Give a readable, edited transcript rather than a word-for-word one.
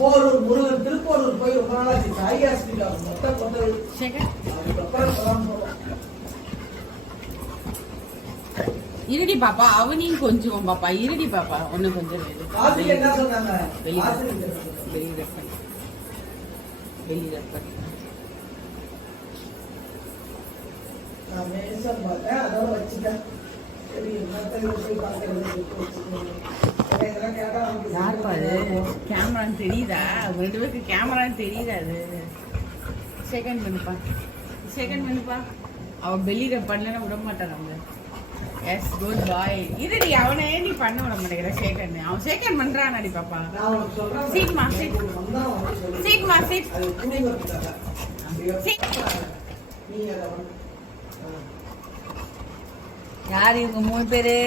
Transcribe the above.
போரூர் முருகன் திருப்போரூர் போய் ரொம்ப நாளாச்சு. ஐயா ஸ்ட்ரீட் மொத்த கொண்டது. அதுக்கப்புறம் இருடி பாப்பா, அவனையும் கொஞ்சம் பாப்பா, இருடி பாப்பா, ஒண்ணு கொஞ்சம் என்ன சொன்னாங்க? அதோட வச்சுட்டேன். கேமரான்னு தெரியுதா? ரெண்டு பேருக்கு கேமரான்னு தெரியுதா? அது செகண்ட் பண்ணுப்பா, செகண்ட் பண்ணுப்பா. அவன் வெளியில பண்ணலன்னா விட மாட்டான் அவங்க. எஸ் குட் பாய். இருடி, அவனே நீ பண்ண விட மாட்டேங்கிற. சேகன் அவன் சேகன் பண்றான். அடி பாப்பா, சீட்மா சீட், சீட்மா சீட், யார் இவங்க 3 பேரு?